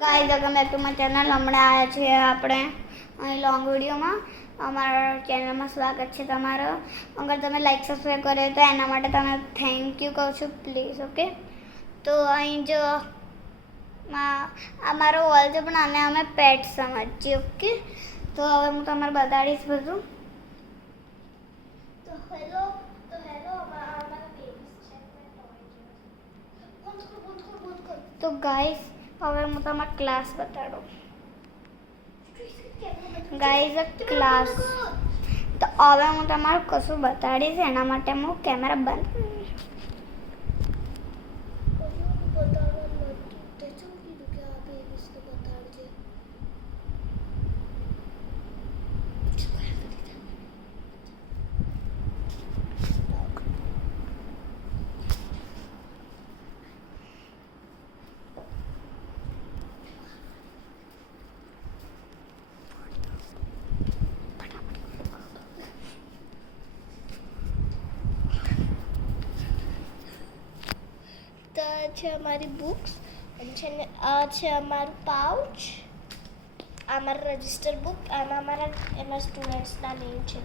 Guys welcome back to my channel. હમણાં આવ્યા છીએ આપણે અહીં લોંગ વિડીયોમાં. અમારા ચેનલમાં સ્વાગત છે તમારો. અગર તમે લાઈક સબસ્ક્રાઈબ કરે તો એના માટે તમે થેન્ક યુ કહું છું પ્લીઝ. ઓકે, તો અહીં જો આ મારો વોલ છે પણ આને અમે પેટ સમજીએ. ઓકે, તો હવે હું તમારે બતાડીશ બધું. તો હેલો તો ગાઈઝ હવે હું તમારો ક્લાસ બતાડું. ગાઈઝ ક્લાસ તો હવે હું તમારું કશું બતાડીશ એના માટે હું કેમેરા બંધ કરીશ. છે અમારી બુક્સ છે ને આ છે અમારું પાઉચ, આ મારું રજિસ્ટર બુક, આમાં અમારા એમાં સ્ટુડન્ટ્સના નેમ છે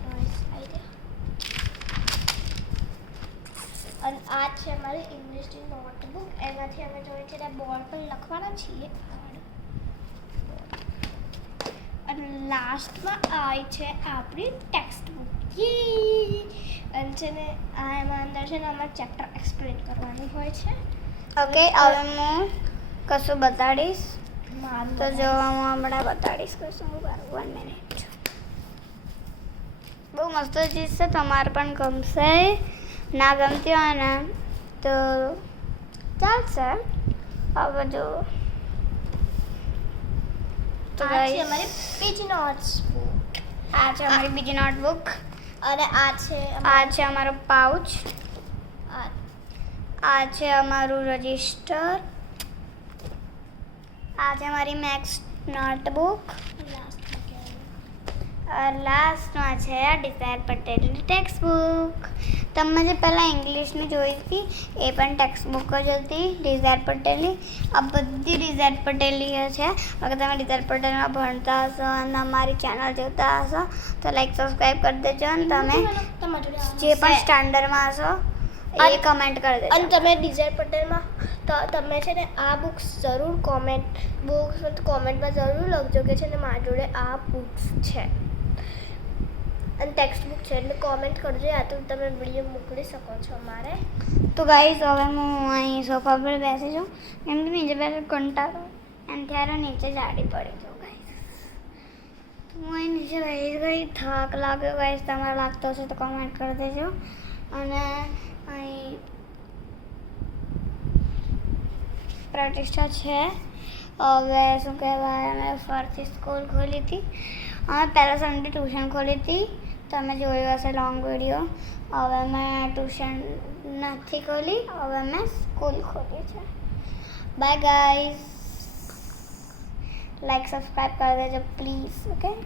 અને આ છે અમારી ઇંગ્લિશની નોટબુક. એનાથી અમે જોઈએ છે બોર્ડ પર લખવાના છીએ. અને લાસ્ટમાં આ છે આપણી ટેક્સ્ટ બુક. અને છે ને આ એમાં અંદર છે ને અમારે ચેપ્ટર એક્સપ્લેન કરવાનું હોય છે. ઓકે, હવે હું કશું બતાડીશ. તો જો હું હમણાં બતાડીશ કશું. 1 મિનિટ. બહુ મસ્ત ચીજ છે, તમારે પણ ગમશે. ના ગમતી હોય ને તો ચાલશે. હવે જો તો આ છે અમારી બીજી નોટબુક. આ છે અમારી બીજી નોટબુક અને આ છે અમારો પાઉચ. આ આ છે અમારું રજિસ્ટર. આ છે અમારી મેક્સ નોટબુક. લાસ્ટમાં છે ડિઝાયર પટેલની ટેક્સ્ટ બુક. તમે જે પહેલાં ઇંગ્લિશની જોઈ હતી એ પણ ટેક્સ્ટ બુક જ હતી ડિઝાયર પટેલની. આ બધી ડિઝાયર પટેલની છે. અગર તમે ડિઝાયર પટેલમાં ભણતા હશો અને અમારી ચેનલ જોતા હશો તો લાઈક સબસ્ક્રાઈબ કરી દેજો. અને તમે જે પણ સ્ટાન્ડર્ડમાં હશો એ કમેન્ટ કરી દેજો. અને તમે ડિઝાયર પટેલમાં તો તમે છે ને આ બુક્સ જરૂર કોમેન્ટમાં જરૂર લખજો કે છે ને મારી જોડે આ બુક્સ છે અને ટેક્સ્ટ બુક છે એટલે કોમેન્ટ કરજો. યા તો તમે વિડીયો મોકલી શકો છો અમારે. તો ગાઈઝ હવે હું અહીં સોફા પર બેસી જાઉં કેમ કે નીચે બેસે કંટાળો અને ત્યારે નીચે જાડી પડી જાઉં. ગાઈઝ હું અહીં નીચે બેસી ગઈ. થાક લાગ્યો ગાઈઝ. તમારે લાગતો હશે તો કોમેન્ટ કરી દેજો. અને અહીં પ્રતિષ્ઠા છે. હવે શું કહેવાય, અમે ફરથી સ્કૂલ ખોલી હતી. અમે પહેલાં સન્ડે ટ્યુશન ખોલી હતી. તમે જોયું હશે લોંગ વિડીયો. હવે મેં ટ્યુશન નથી ખોલી, હવે મેં સ્કૂલ ખોલી છે. બાય ગાઈઝ, લાઈક સબસ્ક્રાઈબ કરી દેજો પ્લીઝ. ઓકે.